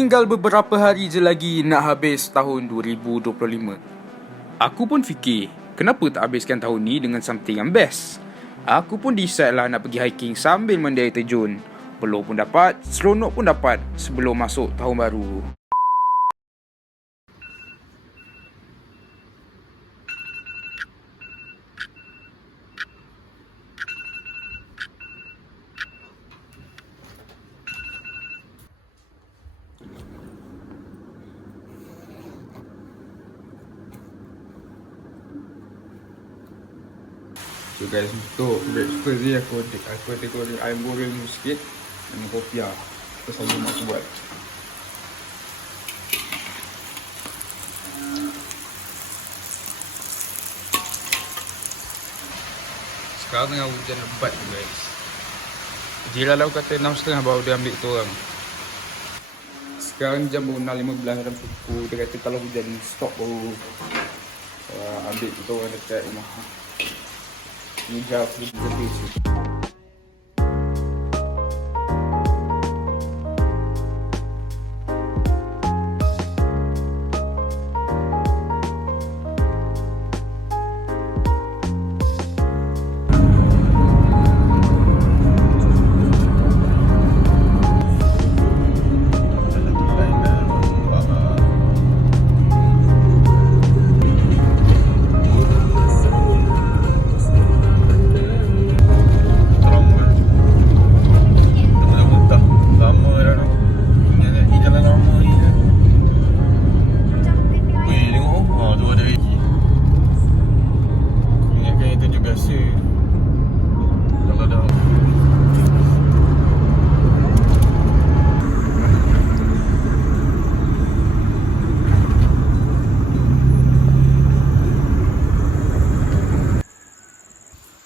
Tinggal beberapa hari je lagi nak habis tahun 2025. Aku pun fikir, kenapa tak habiskan tahun ni dengan something yang best? Aku pun decide lah nak pergi hiking sambil mandi air terjun. Peluh pun dapat, seronok pun dapat sebelum masuk tahun baru. So guys, untuk breakfast ni aku ada goreng ayam goreng sikit dengan kopi lah. Itu saja yang aku buat. Sekarang tengah hujan lebat tu guys. Jiran aku kata 6.30 baru dia ambil tu orang. Sekarang jam baru 6.15 dalam suku. Dia kata kalau hujan stop baru ambil tu orang dekat rumah. Ni jauh lebih sih.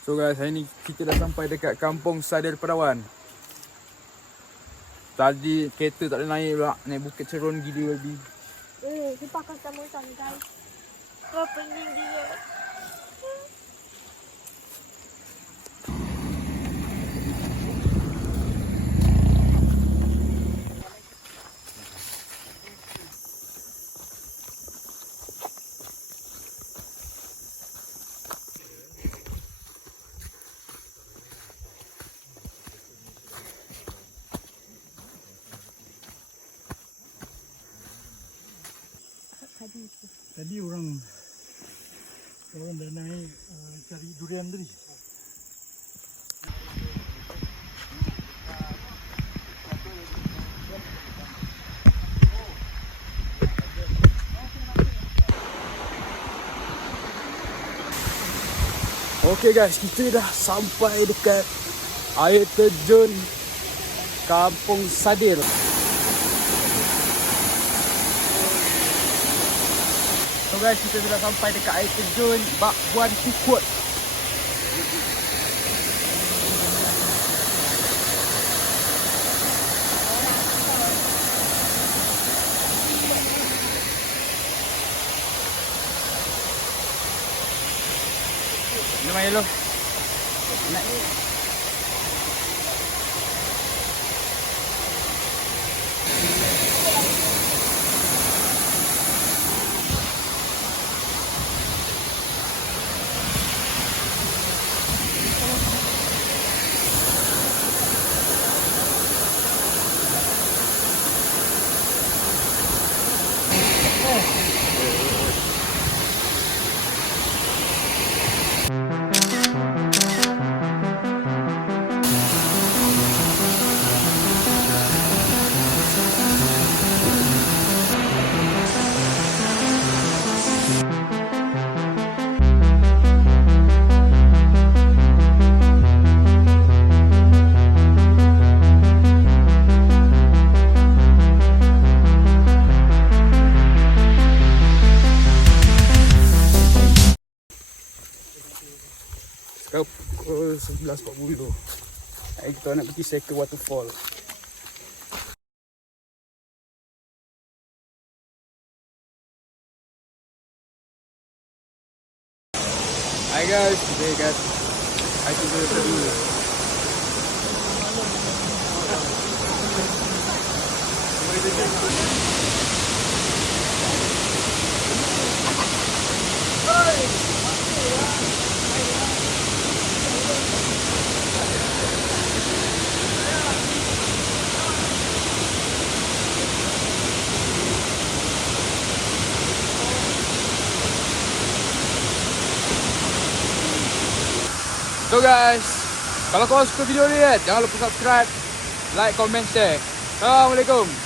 So guys, hari ni kita dah sampai dekat Kampung Sadir Perawan. Tadi kereta tak boleh naik pula, naik Bukit Cerun gila babi. Kita akan sama-sama guys. Kau pening dia. Tadi orang dah naik cari durian tadi. Okay guys, kita dah sampai dekat air terjun Kampung Sadir. So guys, kita sudah sampai dekat air terjun Bak Buan Kukut. Ini main lo. Naik. Sekarang pukul 11.40. Kita nak pergi Seka Waterfall. Hi guys, today got hiking to the Peru. So guys, kalau korang suka video ni kan, jangan lupa subscribe, like, comment, share. Assalamualaikum.